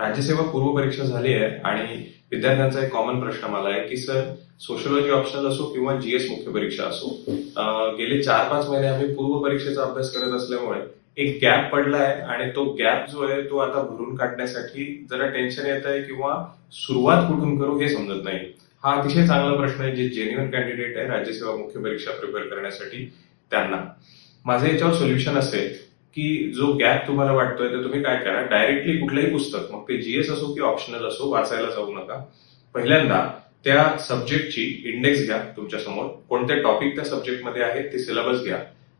राज्यसेवा पूर्व परीक्षा झाली आहे आणि विद्यार्थ्यांचा एक कॉमन प्रश्न मला आहे की सर सोशिओलॉजी ऑप्शनल असो किंवा जीएस मुख्य परीक्षा असो गेले 4-5 महिने आम्ही पूर्व परीक्षेचा अभ्यास करत असल्यामुळे एक गॅप पडला आहे आणि तो गॅप जो आहे तो आता भरून काढण्यासाठी जरा टेन्शन येत आहे किंवा सुरुवात कुठून करू हे समजत नाही. हा अतिशय चांगला प्रश्न आहे जे जेन्युइन कॅन्डिडेट आहे राज्यसेवा मुख्य परीक्षा प्रिपेअर करण्यासाठी त्यांना. माझं याच्यावर सोल्युशन असेल की जो गॅप तुम्हाला वाटतोय तर तुम्ही काय करा, डायरेक्टली कुठलंही पुस्तक मग ते जीएस असो की ऑप्शनल असो वाचायला जाऊ नका. पहिल्यांदा त्या सब्जेक्टची इंडेक्स घ्या तुमच्या समोर, कोणते टॉपिक त्या सब्जेक्टमध्ये आहेत ते सिलेबस घ्या,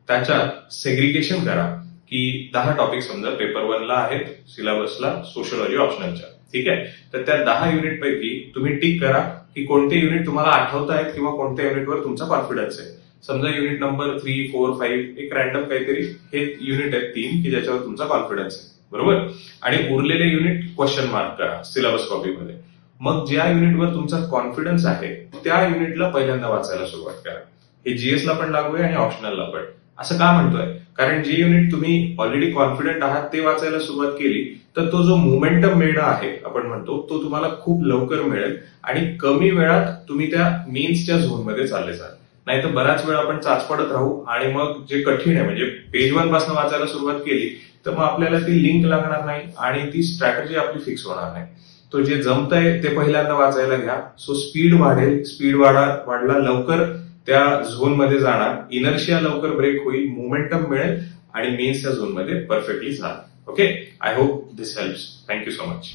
त्याच्यात सेग्रिगेशन करा की 10 टॉपिक समजा पेपर 1 ला आहेत सिलेबसला सोशिओलॉजी ऑप्शनलच्या, ठीक आहे. तर त्या 10 युनिट पैकी तुम्ही टिक करा की कोणते युनिट तुम्हाला आठवत आहेत किंवा कोणत्या युनिटवर तुमचा कॉन्फिडन्स आहे. समजा युनिट नंबर 3, 4, 5 एक रॅन्डम काहीतरी हे युनिट आहेत 3 की ज्याच्यावर तुमचा कॉन्फिडन्स आहे, बरोबर. आणि उरलेले युनिट क्वेश्चन मार्क करा सिलेबस कॉपीमध्ये. मग ज्या युनिटवर तुमचा कॉन्फिडन्स आहे त्या युनिटला पहिल्यांदा वाचायला सुरुवात करा. हे जीएस ला पण लागू आहे आणि ऑप्शनलला पण. असं का म्हणतोय, कारण जे युनिट तुम्ही ऑलरेडी कॉन्फिडंट आहात ते वाचायला सुरुवात केली तर तो जो मोमेंटम मिळणं आहे आपण म्हणतो तो तुम्हाला खूप लवकर मिळेल आणि कमी वेळात तुम्ही त्या मेन्सच्या झोनमध्ये चालले जाल. नाही तर बराच वेळ आपण चाचपडत राहू आणि मग जे कठीण आहे म्हणजे पेज 1 पासून वाचायला सुरुवात केली तर मग आपल्याला ती लिंक लागणार नाही आणि ती स्ट्रॅटेजी आपली फिक्स होणार नाही. तो जे जमतंय ते पहिल्यांदा वाचायला घ्या. सो स्पीड वाढेल, स्पीड वाढला लवकर त्या झोन मध्ये जाणार, इनर्शिया लवकर ब्रेक होईल, मोमेंटम मिळेल आणि मेन्सच्या झोन मध्ये परफेक्टली जाल. Okay, I hope this helps. Thank you so much.